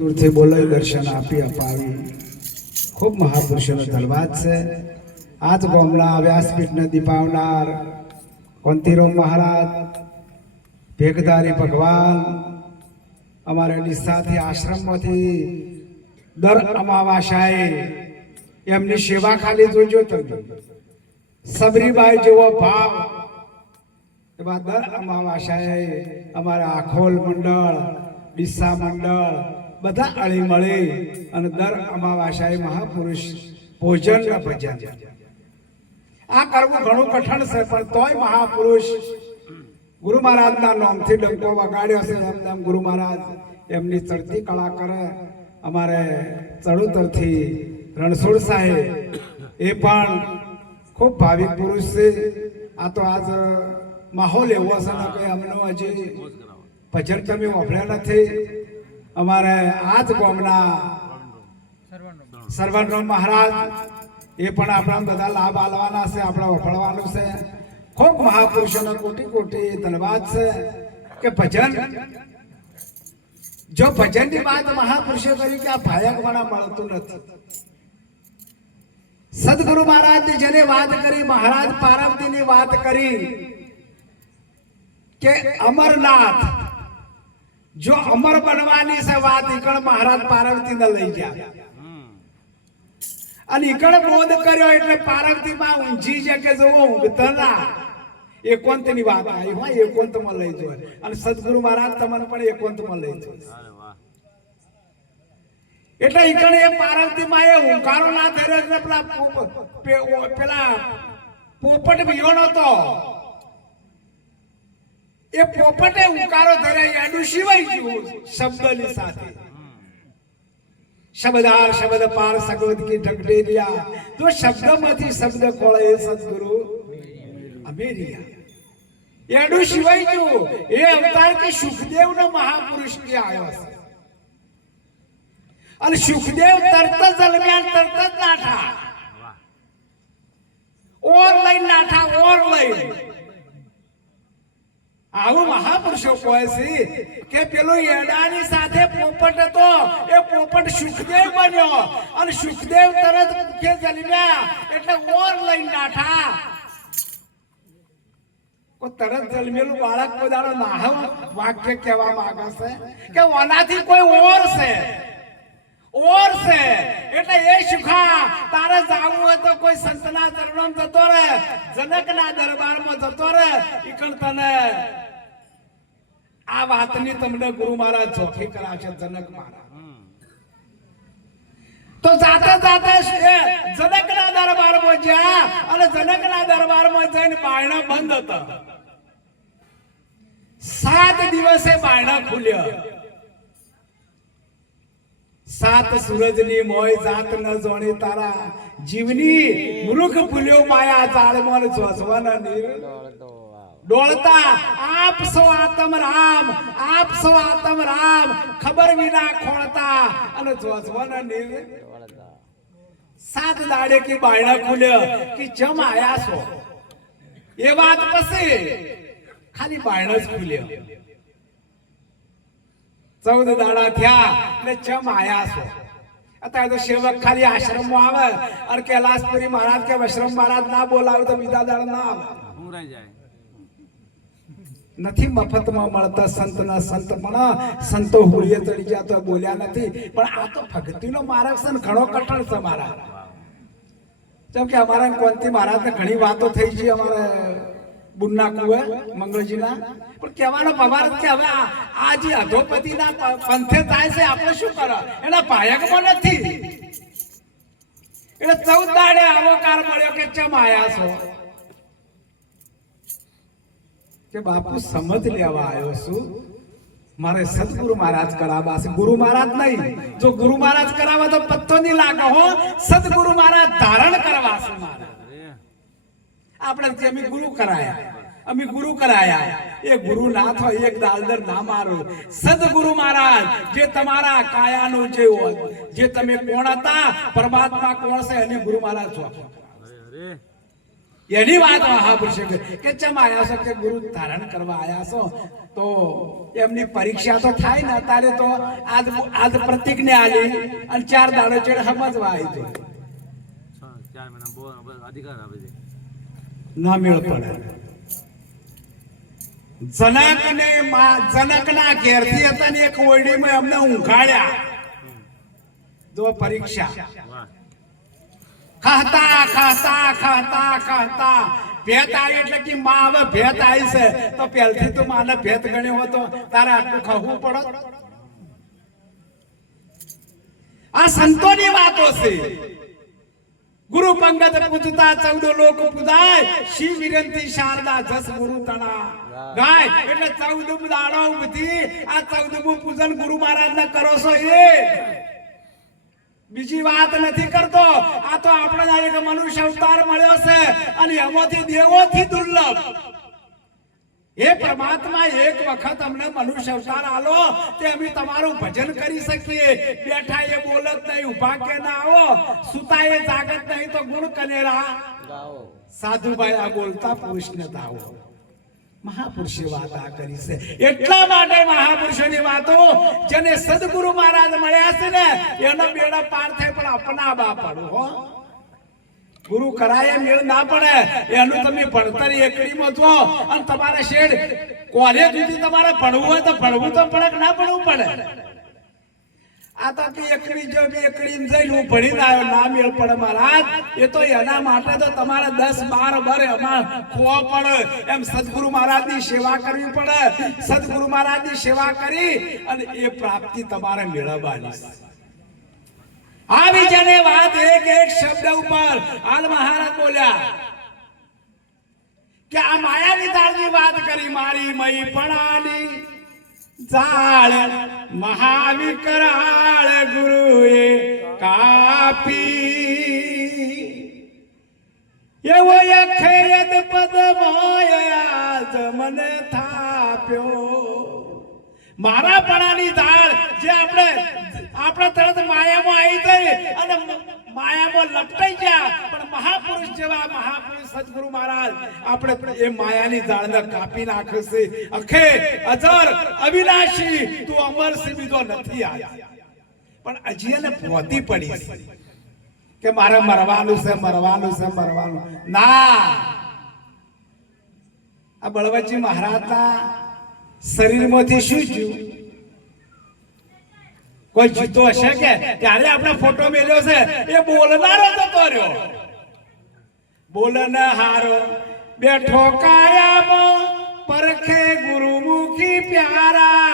दूरથી બોલાવી દર્શન આપી અપાવી ખૂબ મહાપુરુષોનો ધન્યવાદ છે. આજ ગામના વ્યાસપીઠને દીપાવનાર કોંતીરામ મહારાજ ભેગધારી ભગવાન અમારા નિસ્સાથી આશ્રમમાંથી દર અમાવાસ્યાએ એમની સેવા ખાલી જોજો તમે. સબરીબાઈ જેવો ભાવ એવા દર અમાવાસ્યાએ અમારા આખોલ મંડળ ડીસા મંડળ બધા અળી મળી અને દર અમાવાસ્યાએ મહાપુરુષ ભોજન ને ભજન આ કરવું ઘણું કઠણ છે, પણ તોય મહાપુરુષ ગુરુ મહારાજના નામથી ડંકો વગાડ્યો છે. એમ ગુરુ મહારાજ એમની ચડતી કળા કરે. અમારે ચડુતરથી રણછોડ સાહેબ એ પણ ખૂબ ભાવિક પુરુષ છે. આ તો આજ માહોલ એવો છે ને કે અમને હજી ભજન તમે વાપર્યા નથી. અમારે આજ ગામના સર્વણરામ મહારાજ એ પણ આપણા બધા લાભ આલવાના છે, આપણે વફળવાનું છે. ખૂબ મહાપુરુષોનો કોટી કોટી ધન્યવાદ છે કે ભજન જો ભજનની વાત મહાપુરુષો કરી કે આ ભાયકવાળા મળતું નથી. સદગુરુ મહારાજની જેને વાત કરી, મહારાજ પાર્વતીની વાત કરી કે અમરનાથ જો અમર બનવાની છે વાત, ઈકણ મહારાજ પાર્વતી ને લઈ ગયા અને ઈકણ બોધ કર્યો એટલે પાર્વતી માં ઊંઝી છે કે જો ઊંઘતા ના એકાંત ની વાત આવી હોય, એકાંત માં લઈ જાય. અને સદગુરુ મહારાજ તમને પણ એકાંત માં લઈ જાય. એટલે ઈકણ એ પાર્વતી માં એ હુંકારો ના ધર્યો એટલે પેલા પોપટ વિયોણો તો એ પોપટે ઉકારો ધરાય એનું સિવાય ગયું શબ્દની સાથે. શબ્દાર શબ્દ પાર સગવદ કી ઢગડેરિયા, તો શબ્દમાંથી શબ્દ ખોળે એ સદગુરુ અમેરિયા એનું સિવાય ગયું. એ અવતાર કે સુખદેવ નો મહાપુરુષ કે આવ્યો છે અને સુખદેવ તરત જ દરમિયાન તરત જ નાઠા ઓર લઈ નાઠા ઓર લઈ આવું મહાપુરુષો કહે છે કે પેલો એડાની સાથે પોપટ હતો, એ પોપટ સુખદેવ બન્યો અને સુખદેવ તરત કે જન્મ્યા એટલે ઓર લઈ નાઠા. તરત જન્મેલું બાળક કોઈ દાડો નાહવ વાક્ય કહેવા માંગે છે કે ઓનાથી કોઈ ઓર છે ઓર છે. એટલે એ સુખા તારે જાવું હોય તો કોઈ સંતના ચરણોમાં જતો રહે, જનકના દરબારમાં જતો રહે. ઈકણ તને આ વાતની તમને ગુરુ મહારાજ ચોખી કરાવશે. જનક મહારાજ તો જાતે જાતે જનકના દરબારમાં ગયા અને જનકના દરબારમાં જઈને બાયણા બંધ હતા. 7 દિવસે બાયણા ખુલ્યા. 7 સૂરજની મોય જાત ન જોણી તારા જીવની મૃગ ફૂલ્યો માયા જાળમાં જોસવાના નીર ડોળતા આપ સૌ આતમ રામ, આપ સૌ આતમ રામ ખબર વિના ખોળતા અને જોસવાના નીર 7 દાડે કી બાયણા ખુલ્યા કે જમ આયા છો. એ વાત પછી ખાલી બાયણા જ ખુલ્યા. 14 દાડા થયા એટલે જમ આયા છો. અત્યારે તો સેવક ખાલી આશ્રમમાં આવે અને કૈલાસપુરી મહારાજ કે વૈષ્ણવ મહારાજ ના બોલાવે તો બીજા દાડા ના આવે. નથી મફતમાં મળતા સંતના સંત, પણ સંતો હોળીએ ચડી ગયા તો બોલ્યા નથી. પણ આ તો ભક્તિનો માર્ગ છે ને ઘણો કઠણ છે મારા. જેમ કે અમારા કોંતી મહારાજને ઘણી વાતો થઈ છે અમારે બુનના કુએ મંગળજીના, પણ કહેવાનો પવાર કે હવે આ જે અધોપતિના પંથે થાય છે આપણે શું કરો, એના ભાયકમાં નથી. એટલે 14 દાડે આવો કાર મળ્યો કે ચમ આયા છો કે બાપુ સમજ લેવા આવ્યો છું. મારે સદગુરુ મહારાજ કરાવવા છે, ગુરુ મહારાજ નહીં. જો ગુરુ મહારાજ કરાવવા તો પત્તો નહીં લાગે હો. સદગુરુ મહારાજ ધારણ કરવા છે મારે. આપણે જે અમે ગુરુ કરાયા એ ગુરુ ના થાય, એક દાલદર ના મારો. સદગુરુ મહારાજ જે તમારા કાયાનું જે હોય, જે તમે કોણ હતા, પરમાત્મા કોણ છે, એને ગુરુ મહારાજ છો. એની વાત મહાપુરુષે કે ચમ આયા છો કે ગુરુ ધારણ કરવા આયા છો તો એમની પરીક્ષા તો થાય ને અત્યારે તો આજ પ્રતિજ્ઞ આલી અને 4 દાડો ચેડ સમજવા આવી તો 4 મહિના બહુ અધિકાર આપે છે ના મેળ પડે જનકના ઘેરથી હતા ને એક ઓરડીમાં અમને ઊંઘાડ્યા જો પરીક્ષા ખાતા ખાતા ખાતા ખાતા ભેત આવી એટલે કે માં હવે ભેત આવી છે તો પહેલથી તું માને ભેત ગણ્યો હતો તારે આટલું ખાવું પડત આ સંતોની વાતો છે ગુરુ પંગત પૂજતા 14 લોક પૂજાય શિવ વિરંતી શારદા જસ ગુરુ તણા ગાય એટલે 14 દાડો ઉભી આ 14મું પૂજન ગુરુ મહારાજને કરો છો એ બીજી વાત નથી કરતો આ તો આપણે એક મનુષ્ય અવતાર મળ્યો છે અને એમાંથી દેવોથી દુર્લભ એ પરમાત્મા એક વખત અમને મનુષ્ય અવતાર આલો તે અમે તમારું ભજન કરી શકીએ બેઠા એ બોલત નહીં ઉભા કે ના આવો સુતા એ જાગત નહીં તો ગુણ કનેરા ગાઓ સાધુભાઈ આ બોલતા પુરુષને દાવો મહાપુરુષે વાત આ કરી છે એટલા માટે મહાપુરુષોની વાતો જેને સદગુરુ મહારાજ મળ્યા છે ને એનો બેડા પાર થાય પણ અપના બા પડો હો ગુરુ કરાય મેળ ના પડે એનું તમે ભણતર એકડીમાં જો અને તમારે શેડ કોલેજ સુધી તમારે ભણવું હોય તો ભણવું તો પડે કે ના ભણવું પડે આ તો કે એકડી જો બે એકડી જઈને હું ભણીને આવ્યો ના મેળ પડે મહારાજ એ તો એના માટે તો તમારે 10-12 બર એમાં ખોવા પડે એમ સદગુરુ મહારાજની સેવા કરવી પડે સદગુરુ મહારાજની સેવા કરી અને એ પ્રાપ્તિ તમારે મેળવવાની આવી જને વાત એક શબ્દ ઉપર હાલ મહારાજ બોલ્યા કે આ માયાની દાળની વાત કરી મારી મઈ પણાની જાળ મહાવિકરાળ ગુરુએ કાપી એવો અખેયદ પદ મોયાજ મને થાપ્યો મારા પણાની દાળ જે આપણે તરત માયામાં આવી ગઈ અને માયામાં લપટાઈ ગયા પણ મહાપુરુષ જેવા મહાપુરુષ સદગુરુ મહારાજ આપણે એ માયાની દાળને કાપી નાખે છે અખે અજર અવિનાશી તું અમર સી બીજો નથી આજ પણ હજી એને પોતી પડી કે મારે મરવાનું છે ના આ બળવંતજી મહારાજના શરીરમાંથી શું થયું કોઈ જીતો હશે કે ત્યારે આપણે ફોટો મેલ્યો છે એ બોલનારો જતો રહ્યો બોલનહારો બેઠો કાયામાં પરખે ગુરુમુખી પ્યારા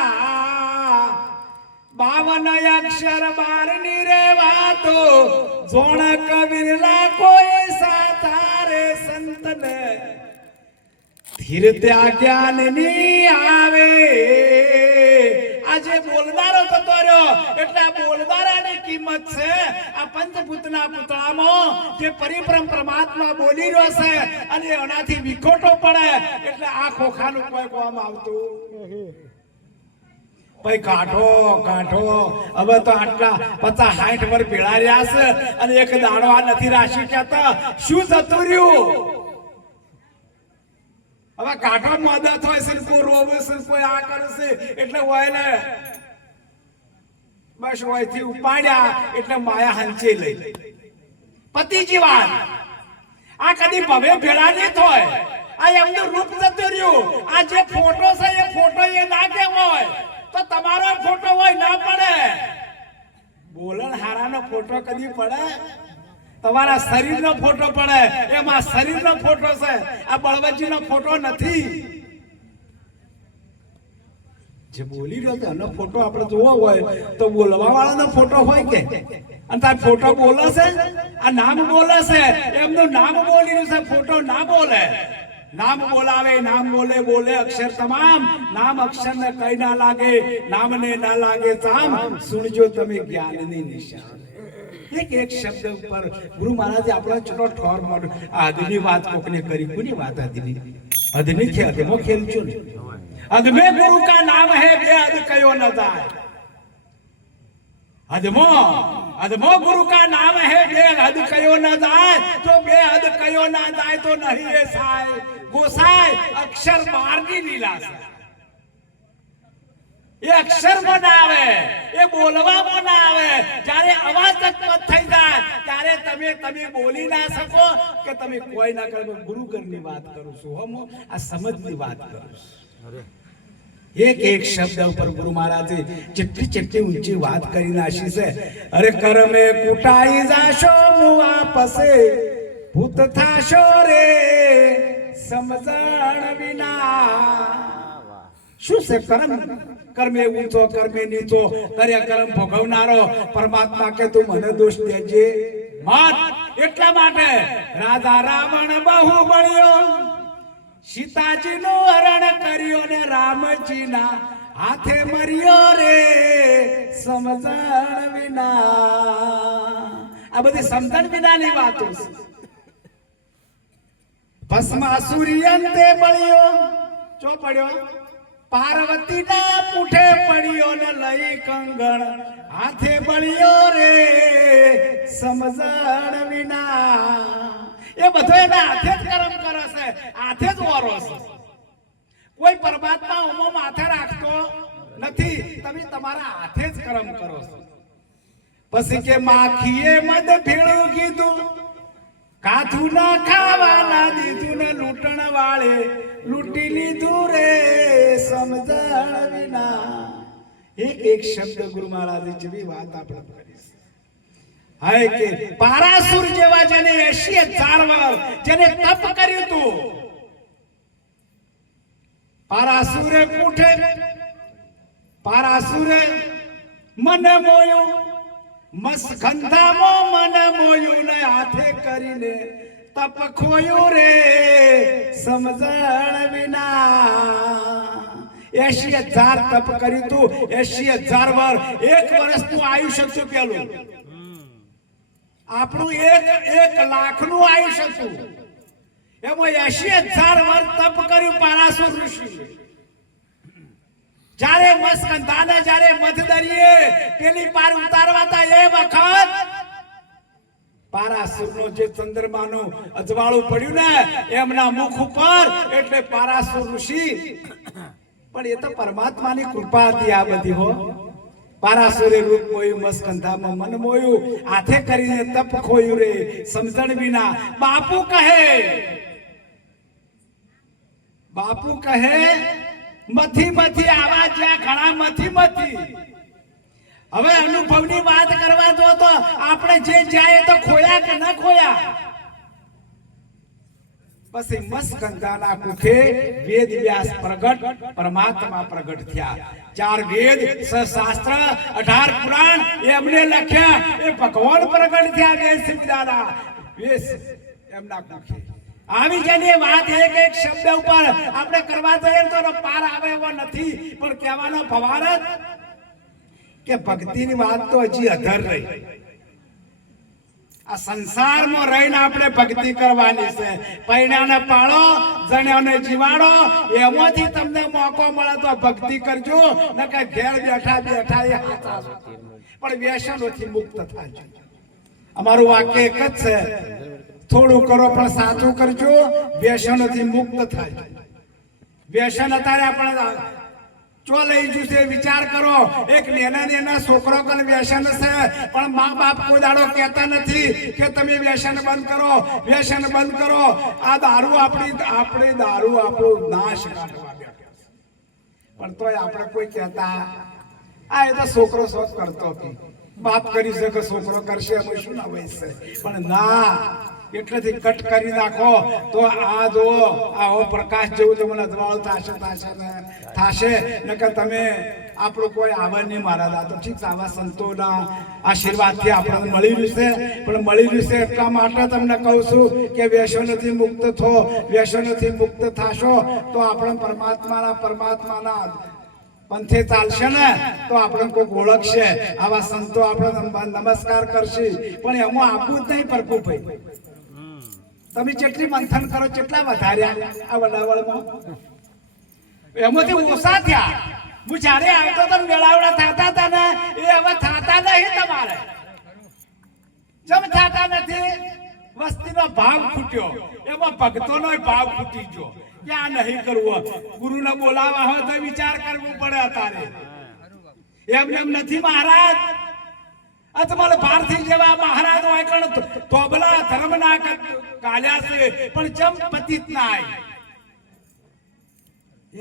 52 અક્ષર 12 રે વાતો જોણ કબીરલા કોઈ સાતારે સંતને ધીર ત્યાં જ્ઞાન ની આવે આજે બોલનારો થતો રહ્યો એટલે આ બોલનારાની કિંમત છે આ પંચભૂતના પુતળામાં જે પરિબ્રહ્મ પરમાત્મા બોલી રહ્યો છે અને એનાથી વિખોટો પડે એટલે આ ખોખાનું કોઈ કોમ આવતું ભાઈ કાઢો હવે તો આટલા 50-60 વર્ષ ભેળા રહ્યા છે અને એક દાડો આ નથી રાશિ કહેતા શું જતું રહ્યું હવે કાઢો મદદ હોય છે કોઈ રોવે છે કોઈ આ કરે છે એટલે હોય ને બસ હોયથી ઉપાડ્યા એટલે માયા હંચે લઈ પતિજી વાત આ કદી ભવે ભેળા નહીં થાય આ એમનું રૂપ જતું રહ્યું આ જે ફોટો છે એ ફોટો એ ના કેમ હોય તો તમારો ફોટો હોય ના પડે બોલણ હારાનો ફોટો કદી પડે તમારા શરીરનો ફોટો પડે એમાં શરીરનો ફોટો છે આ બળવંતજીનો ફોટો નથી જે બોલી રહ્યો એનો ફોટો આપણે જોવો હોય તો બોલવા વાળાનો ફોટો હોય કે અને તાર ફોટો બોલે છે આ નામ બોલે છે એમનું નામ બોલી રહ્યું છે ફોટો ના બોલે નામ બોલાવે નામ બોલે અક્ષર તમામ નામ અક્ષર ને કઈ ના લાગે નામ ને ના લાગે ચામ સુણજો તમે જ્ઞાનની નિશાન એક શબ્દ ઉપર ગુરુ મહારાજે આપણો ચલો ઠોર મોડ આદિની વાત કોકને કરી કોની વાત આદિની છે અધમો ખેલજો ને અધમે ગુરુ કા નામ હે બે અધ કયો ન જાય અધમો अधमो गुरु का नाम है बेहद कयो न जाए, जो बेहद कयो ना जाए तो नहीं है साय गोसाय अक्षर मार्गी लीला से ये अक्षर बनावे ये बोलवा बनावे जारे अवाज तक मत થઈ જાય ત્યારે તમે બોલી ના શકો કે તમે કોઈ ના કરો ગુરુ કરની વાત કરું છું હું આ સમજની વાત કરું છું અરે એક એક શબ્દ ઉપર ગુરુ મહારાજે જેટલી ઊંચી વાત કરી નાખી છે અરે કરમે કુટાઈ જાશો મુવા પસે ભૂત થાશો રે સમજણ વિના શું છે કર્મ કર્મે ઊંચો કર્મે નીચો કર્યા કર્મ ભોગવનારો પરમાત્મા કે તું મને દોષ દેજે મત એટલા માટે રાજા રાવણ બહુ બળ્યો સીતાજી નું હરણ કર્યો ને રામજી ના હાથે મર્યો રે સમજણ વિના આ બધી સમજણ વિનાની વાતો છે ભસ્માસુરી અંતે બળ્યો ચો પડ્યો પાર્વતી ના પૂઠે પડ્યો ને લઈ કંગણ હાથે બળ્યો રે સમજણ વિના એ બધો એના હાથે જ કર્મ કરે છે હાથે જ વારો છે કોઈ પરમાત્મા ઉમો માથે રાખતો નથી તમે તમારા હાથે જ કર્મ કરો છો પછી કે માખીએ મદ ભેળું કીધું કાથું ના ખાવા ના દીધું ને લૂંટણ વાળે લૂંટી લીધું રે સમજણ વિના એક શબ્દ ગુરુ મહારાજે જેવી વાત આપણે કરી હાય કે પારાસુર જેવા જેને 80,000 વાર જેને તપ કર્યું હતું પારાસુરે પૂઠે પારાસુરે મન મોયું મસખંધામાં મન મોયું ને હાથે કરીને તપ ખોયું રે સમજણ વિના 80,000 તપ કર્યું તું 80,000 વાર એક વર્ષ નું આયુષ્ય છે પેલું આપણું એક લાખ નું આયુષ્ય હતું એમાં 80,000 વાર તપ કર્યું પારાસુર ઋષિ જ્યારે મસ્કંધાને જ્યારે મધદરીએ પેલી પાર ઉતારવાતા એ વખત પારાસુરનો જે ચંદ્રમાનું અજવાળું પડ્યું ને એમના મુખ ઉપર એટલે પારાસુર ઋષિ પણ એ તો પરમાત્માની કૃપા હતી આ બધી હો પારાસુરે રૂપ મોયું મસ્કંધામાં મન મોયું હાથે કરીને તપ ખોયું રે સમજણ વિના બાપુ કહે મથી મથી આવા જ્યાં ઘણા મથી હવે અનુભવની વાત કરવા જો તો આપણે જે જાય તો ખોયા કે ન ખોયા પછી મસ્કંધાના કુખે વેદ વ્યાસ પ્રગટ પરમાત્મા પ્રગટ થયા 4 વેદ 6 શાસ્ત્ર 18 પુરાણ એમને લખ્યા એ ભગવાન પ્રગટ થયા વેદસિદ્ધાના વેસ એમના કુખે આવી જેની વાત એક શબ્દ ઉપર આપણે કરવા જઈએ તો પાર આવે એવો નથી પણ કહેવાનો ભવારત કે ભક્તિની વાત તો હજી અધર રહી આ સંસારમાં રહીને આપણે ભક્તિ કરવાની છે પૈણાને પાળો જણ્યાને જીવાડો એમાંથી તમને મોકો મળે તો ભક્તિ કરજો નકર ઘેર બેઠા એ હાથા પણ વ્યસનોથી મુક્ત થાજો અમારું વાક્ય એક જ છે થોડું કરો પણ સાચું કરજો વ્યસનોથી મુક્ત થાય વ્યસન અત્યારે આપણે ચો લઈ જશે વિચાર કરો એક નેના છોકરો કને વ્યસન છે પણ મા બાપ કોઈ દાડો કહેતા નથી કે તમે વ્યસન બંધ કરો આ દારૂ આપણી દારૂ આપણો નાશ કાઢવા બેઠો પણ તોય આપણે કોઈ કહેતા આ એ તો છોકરો શોખ કરતો કે બાપ કરી શકે છોકરો કરશે એમાં શું ના હોય છે પણ ના એટલેથી કટ કરી નાખો તો આ જો આવો પ્રકાશ જેવું તમને અજવાળું થાશે નકર તમે આપણું કોઈ આવર નહીં મહારાજ આ તો ઠીક છે આવા સંતોના આશીર્વાદથી આપણને મળી રહ્યું છે પણ મળી રહ્યું છે એટલા માટે તમને કહું છું કે વ્યસનોથી મુક્ત મુક્ત થાશો તો આપણે પરમાત્માના પંથે ચાલશે ને તો આપણે કોઈ ઓળખશે આવા સંતો આપણે નમસ્કાર કરશે પણ એમાં આપવું જ નહીં પરકુભાઈ તમે જેટલી મંથન કરો કેટલા વધાર્યા આ વડાવળમાં એમાંથી ઓછા થયા હું જયારે આવતો તો મેળાવડા થતા હતા ને એ હવે થતા નહીં તમારે ચમ થાતા નથી? વસ્તીનો ભાવ ફૂટ્યો, એમાં ભક્તોનો ભાવ ફૂટી ગયો કે આ નહીં કરવું. ગુરુને બોલાવા હોય તો વિચાર કરવો પડે. અત્યારે એમ નથી મહારાજ. અતમલ ભારતી જેવા મહારાજ હોય કણ તોબલા ધર્મના કાલ્યા છે, પણ ચમ પતિત નાય.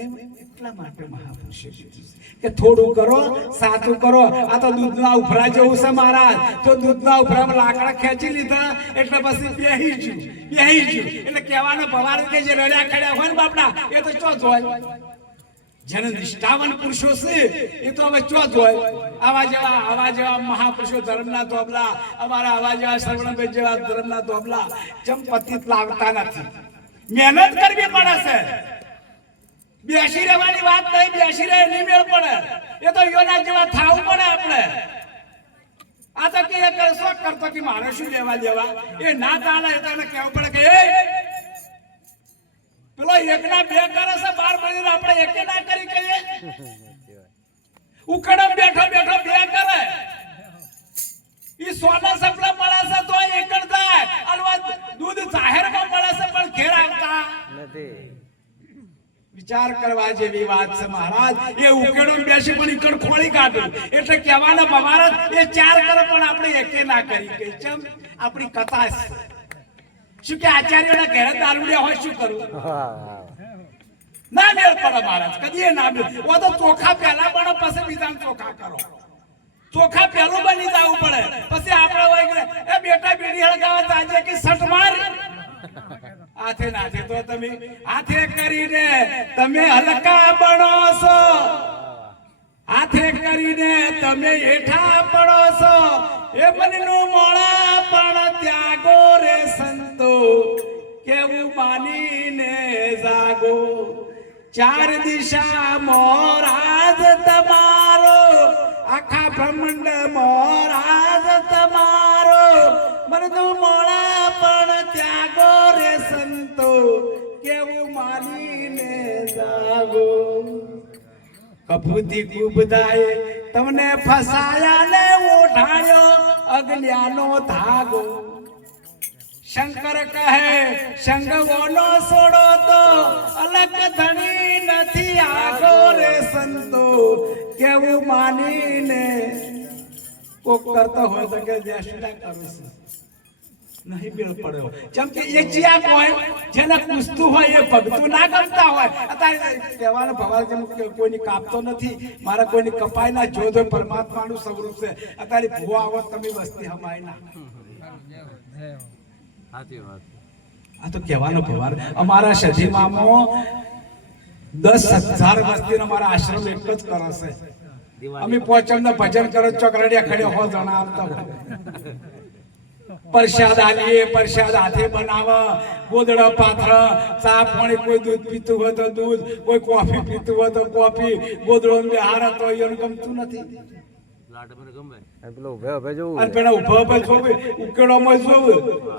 એમ એટલા માટે મહાપુરુષે કીધું કે થોડું કરો, સાચું કરો. આ તો દૂધના ઉફરા જેવું છે મહારાજ. તો દૂધના ઉફરામાં લાકડા ખેંચી લીધા એટલે પછી બેહી ગયું. એટલે કહેવાનો ભવાર કે જે રડ્યા ખડ્યા હોય ને બાપડા, એ તો ચો જોય. જેને નિષ્ઠાવાન પુરુષો છે એ તો હવે ચો જોય. આવા જેવા મહાપુરુષો ધર્મના ધોબલા, અમારા આવા જેવા શ્રવણભાઈ જેવા ધર્મના ધોબલા જેમ પતિત લાવતા નથી. મહેનત કરવી પડે છે. બેસી રહેવાની વાત નહીં, બેસી રહે નહીં મેળ પડે. એ તો યોના જેવા થાવું પડે આપણે. આ તો કે કરશો કરતો કે મારે શું લેવા દેવા, એ ના ચાલે. એ તો એને કહેવું પડે કે પેલો એકના બે કરે છે, 12 મહિને આપણે એકે ના કરી કહીએ. ઉકડમ બેઠો બે કરે. ઈ સોના સપલા મળે છે તો એકડ થાય. અલવા દૂધ જાહેરમાં મળે છે પણ ઘેર આવતા નથી. વિચાર કરવા જેવી વાત છે મહારાજ. એ ઉકેડો બેસી પણ ઈકડ ખોળી કાઢ્યું એટલે કહેવાના મહારાજ એ 4 કરે પણ આપણે એકે ના કરી કઈ. ચમ આપણી કથા છે. શું કે આચાર્યોના ઘરે દારૂડિયા હોય શું કરવું? ના મેળ પડે મહારાજ, કદી એ ના મેળ. ઓ તો ચોખા પહેલા બનો પછી બીજા ચોખા કરો. ચોખા પહેલું બની જવું પડે પછી આપણે હોય એ બેટા બેડી હળગાવા તાજે કે સટ માર. હાથે નાથે તો તમે હાથે કરીને તમે હલકા બનો છો. હાથે કરીને તમે હેઠા પડો છો. એ મનનું મોળા પણ ત્યાગો રે સંતો, કેવું માનીને જાગો. 4 દિશા મોરાજ તમારો, આખા બ્રહ્માંડ મોરાજ તમારો. મનનું મોળા પણ ત્યાગો રે સંતો, કેવું માનીને જાગો. કપૂતી કુબદાએ તમને ફસાયા ને ઉઠાડ્યો અજ્ઞાનો ધાગો. શંકર કહે સંગવોનો છોડો તો અલગ ધણી નથી આગો રે સંતો, કેવું માનીને. કોક કરતો હોય તો કે દેશડા કરું છું, નહીં મેળ પડ્યો. જેમ કે એક જ્યાં કોઈ જેને પૂછતું હોય એ ભગતું ના ગમતા હોય. અત્યારે કહેવાનો ભવાલ જેમ કોઈની કાપતો નથી, મારા કોઈની કપાય ના. જો તો પરમાત્માનું સ્વરૂપ છે. અત્યારે ભૂવા આવો તમે વસ્તી હમાય ના. સાચી વાત. આ તો કહેવાનો ભવાર. અમારા સધીમામાં 10,000 વસ્તીનો અમારા આશ્રમ એક જ કરે છે. અમે પોચમનો ભજન કરો ચોકરડિયા ખડે હો જણા આવતા હોય. પ્રસાદ આલીએ, પ્રસાદ હાથે બનાવે, ગોદડો પાથર, ચા પાણી. કોઈ દૂધ પીતું હોય તો દૂધ, કોઈ કોફી પીતું હોય તો કોફી. ગોદડો બિહાર તો એને ગમતું નથી.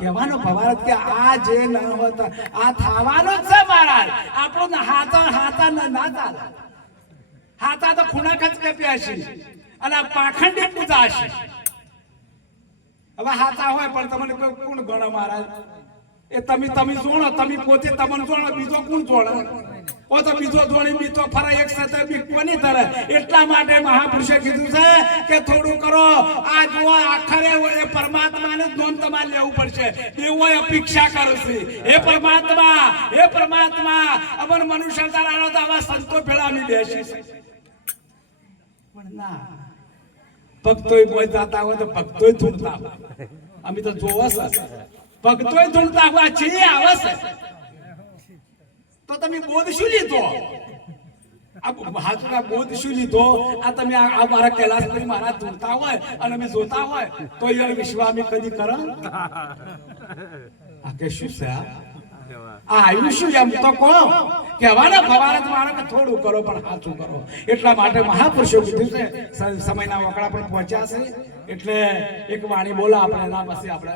કહેવાનો ભવારત કે આ જે ન હોત આ થવાનો જ છે મહારાજ. આપણું હાથા ના ચાલે. હાથા તો ખૂણા ખચ કાપ્યા છે અને પાખંડી પૂજા છે. હવે હાથા હોય પણ તમને કોણ ગણો મહારાજ? એ તમે જોણો, તમે પોતે તમને જોણો, બીજો કોણ જોડે? ઓ તો બીજો જોડી બીજો ફરા એક સાથે બીક બની તરે. એટલા માટે મહાપુરુષે કીધું છે કે થોડું કરો. આ જો આખરે એ પરમાત્માને જ નોંધ તમારે લેવું પડશે. એવો અપેક્ષા કરું છું. હે પરમાત્મા અમર મનુષ્ય તારાનો તો આવા સંતો ભેળા અમે બેસી છે. પણ ના, ભક્તોય બોય જાતા હોય તો ભક્તોય ધૂણતા હોય. અમે તો જોવો છે ભક્તોય ધૂણતા હોય છે આવે છે. તો તમે બોધ શું લીધો? હાથના બોધ શું લીધો? આ તમે આ મારા કૈલાસપુરી મહારાજ ધૂણતા હોય અને અમે જોતા હોય તો એ વિશ્વ અમે કદી કરો. આ કે શું છે? આ આવ્યું શું? એમ તો કહો. કહેવાના ભવારત મારો કે થોડું કરો પણ સાચું કરો. એટલા માટે મહાપુરુષો કીધું છે. સમયના વકડા પણ પહોંચ્યા છે એટલે એક વાણી બોલા આપણે એના પછી આપણે